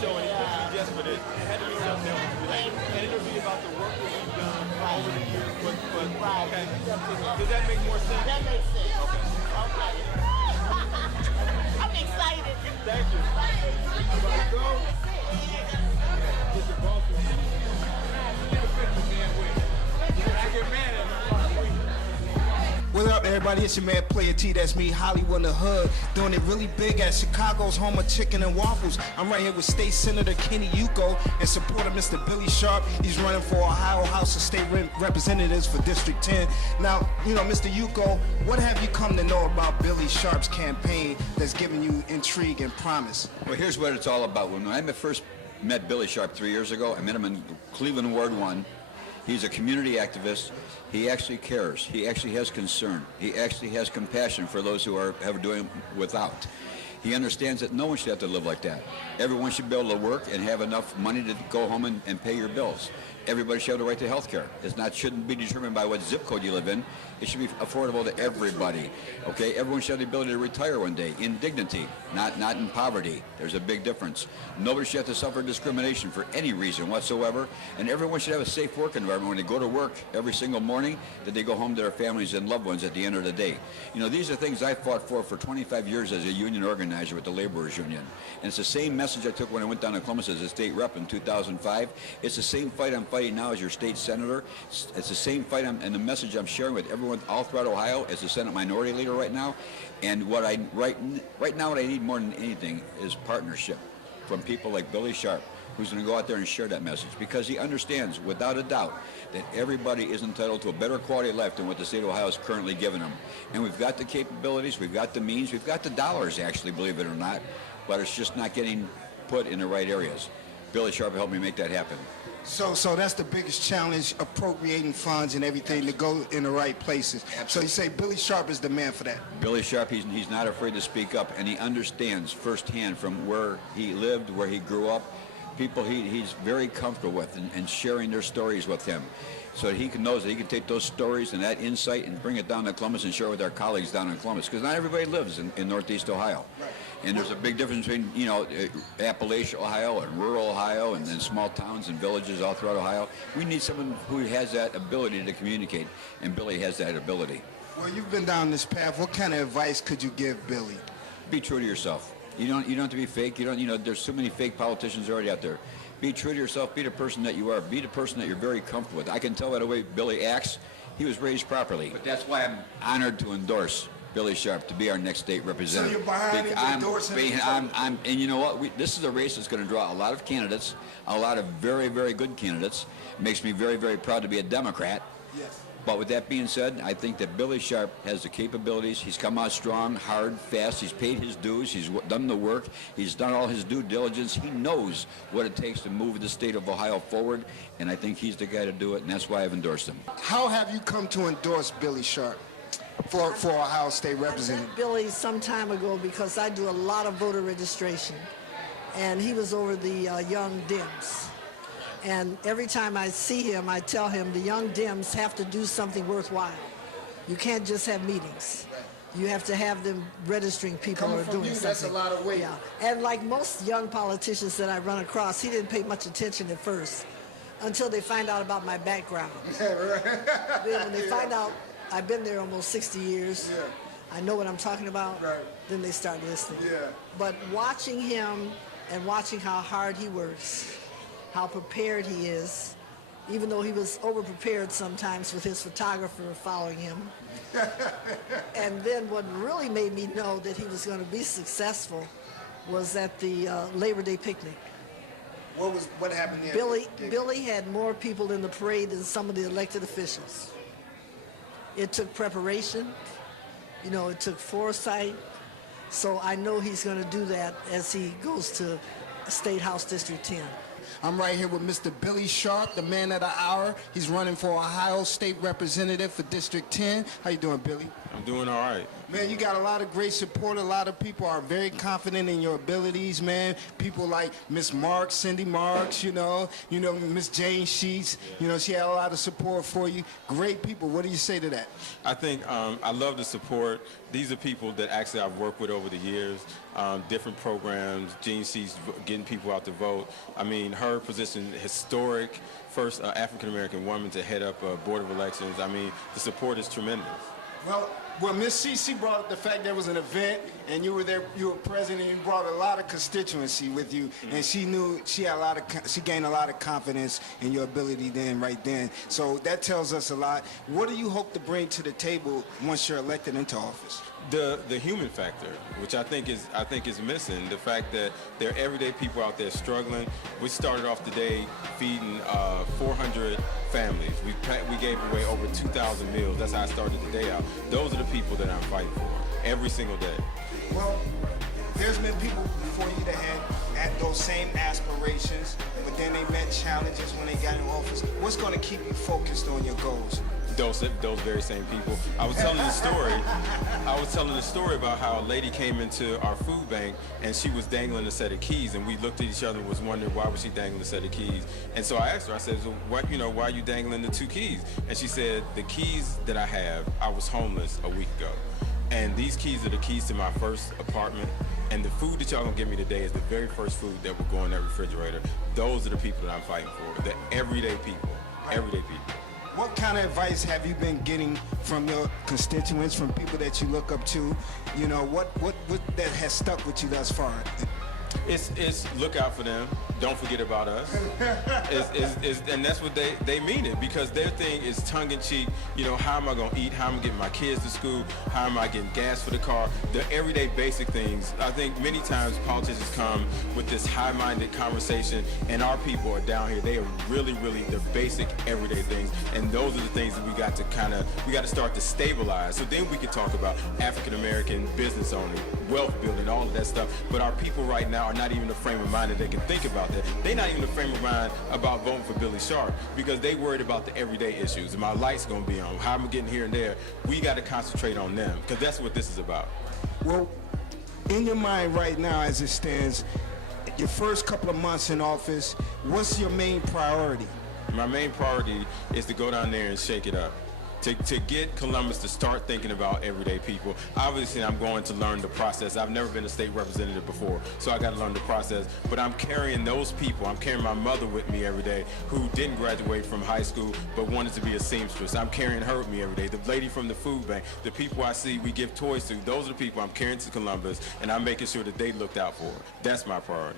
show, and it couldn't be just for this. It had to be something else. And it'll be about the work that we've done over the years. But okay. Does that make more sense? That makes sense. Okay. Okay. I'm excited. Thank you. Everybody go. Get the ball for me. Get a picture, man, with. I get mad at me. What up, everybody? It's your man Player T. That's me, Hollywood in the Hood, doing it really big at Chicago's home of chicken and waffles. I'm right here with State Senator Kenny Yuko and supporter Mr. Billy Sharp. He's running for Ohio House of State Representatives for District 10. Now, you know, Mr. Yuko, what have you come to know about Billy Sharp's campaign that's giving you intrigue and promise? Well, here's what it's all about. When I first met Billy Sharp 3 years ago, I met him in Cleveland Ward 1. He's a community activist. He actually cares. He actually has concern. He actually has compassion for those who are doing without. He understands that no one should have to live like that. Everyone should be able to work and have enough money to go home and pay your bills. Everybody should have the right to health care. Shouldn't be determined by what zip code you live in. It should be affordable to everybody. Okay, everyone should have the ability to retire one day in dignity, not in poverty. There's a big difference. Nobody should have to suffer discrimination for any reason whatsoever, and everyone should have a safe work environment when they go to work every single morning, that they go home to their families and loved ones at the end of the day. You know, these are things I fought for 25 years as a union organizer with the Laborers Union. And it's the same message I took when I went down to Columbus as a state rep in 2005. It's the same fight I'm fighting now as your state senator. It's the same fight and the message I'm sharing with everyone all throughout Ohio as the Senate Minority Leader right now. And what right now what I need more than anything is partnership from people like Billy Sharp, who's going to go out there and share that message, because he understands without a doubt that everybody is entitled to a better quality of life than what the state of Ohio is currently giving them. And we've got the capabilities, we've got the means, we've got the dollars, actually, believe it or not, but it's just not getting put in the right areas. Billy Sharp helped me make that happen. So that's the biggest challenge, appropriating funds and everything to go in the right places. Absolutely. So you say Billy Sharp is the man for that? Billy Sharp, he's not afraid to speak up, and he understands firsthand from where he lived, where he grew up, people he's very comfortable with and sharing their stories with him. So he knows that he can take those stories and that insight and bring it down to Columbus and share it with our colleagues down in Columbus, because not everybody lives in Northeast Ohio. Right. And there's a big difference between, you know, Appalachia, Ohio, and rural Ohio, and then small towns and villages all throughout Ohio. We need someone who has that ability to communicate, and Billy has that ability. Well, you've been down this path. What kind of advice could you give Billy? Be true to yourself. You don't have to be fake. There's so many fake politicians already out there. Be true to yourself. Be the person that you are. Be the person that you're very comfortable with. I can tell by the way Billy acts, he was raised properly. But that's why I'm honored to endorse Billy Sharp to be our next state representative. So you're behind him, endorsing him? And you know what? This is a race that's going to draw a lot of candidates, a lot of very, very good candidates. It makes me very, very proud to be a Democrat. Yes. But with that being said, I think that Billy Sharp has the capabilities. He's come out strong, hard, fast. He's paid his dues. He's done the work. He's done all his due diligence. He knows what it takes to move the state of Ohio forward, and I think he's the guy to do it, and that's why I've endorsed him. How have you come to endorse Billy Sharp for Ohio State Representative? I met Billy some time ago because I do a lot of voter registration, and he was over the Young Dems. And every time I see him, I tell him the Young Dems have to do something worthwhile. You can't just have meetings. You have to have them registering people who are doing something. That's a lot of weight. Yeah. And like most young politicians that I run across, he didn't pay much attention at first until they find out about my background. Then when they find out I've been there almost 60 years, I know what I'm talking about, then they start listening. But watching him and watching how hard he works, how prepared he is, even though he was over-prepared sometimes with his photographer following him. And then what really made me know that he was going to be successful was at the Labor Day picnic. What happened there? Billy had more people in the parade than some of the elected officials. It took preparation, it took foresight. So I know he's going to do that as he goes to State House District 10. I'm right here with Mr. Billy Sharp, the man of the hour. He's running for Ohio State Representative for District 10. How you doing, Billy? I'm doing all right. Man, you got a lot of great support. A lot of people are very confident in your abilities, man. People like Miss Marks, Cindy Marks, you know, Miss Jane Sheats. You know, she had a lot of support for you. Great people. What do you say to that? I think I love the support. These are people that actually I've worked with over the years, different programs. Jean Sheets getting people out to vote. I mean, her position, historic, first African-American woman to head up a board of elections. I mean, the support is tremendous. Well, Miss CC brought up the fact there was an event, and you were there, you were present, and you brought a lot of constituency with you, and she knew she had she gained a lot of confidence in your ability right then. So that tells us a lot. What do you hope to bring to the table once you're elected into office? The human factor, which I think is missing. The fact that there are everyday people out there struggling. We started off the day feeding 400 families. We gave away over 2,000 meals. That's how I started the day out. Those are the people that I'm fighting for every single day. Well, there's been people before you that had those same aspirations, but then they met challenges when they got in office. What's going to keep you focused on your goals? Those very same people. I was telling the story about how a lady came into our food bank and she was dangling a set of keys, and we looked at each other and was wondering why was she dangling a set of keys. And so I asked her, I said, so why are you dangling the 2 keys? And she said, the keys that I have, I was homeless a week ago. And these keys are the keys to my first apartment. And the food that y'all gonna give me today is the very first food that will go in that refrigerator. Those are the people that I'm fighting for, the everyday people, everyday people. What kind of advice have you been getting from your constituents, from people that you look up to? You know, what that has stuck with you thus far? It's look out for them. Don't forget about us. And that's what they mean it, because their thing is tongue-in-cheek. You know, how am I going to eat? How am I getting my kids to school? How am I getting gas for the car? The everyday basic things. I think many times politicians come with this high-minded conversation, and our people are down here. They are really, really the basic everyday things, and those are the things that we got to start to stabilize. So then we can talk about African-American business owning, wealth building, all of that stuff. But our people right now are not even in the frame of mind that they can think about that. They're not even in the frame of mind about voting for Billy Sharp, because they worried about the everyday issues. And my light's gonna be on, how I'm getting here and there. We got to concentrate on them, because that's what this is about. Well, in your mind right now as it stands, your first couple of months in office, what's your main priority? My main priority is to go down there and shake it up. To get Columbus to start thinking about everyday people. Obviously, I'm going to learn the process. I've never been a state representative before, so I got to learn the process. But I'm carrying those people. I'm carrying my mother with me every day, who didn't graduate from high school but wanted to be a seamstress. I'm carrying her with me every day. The lady from the food bank, the people I see we give toys to, those are the people I'm carrying to Columbus, and I'm making sure that they looked out for. That's my priority.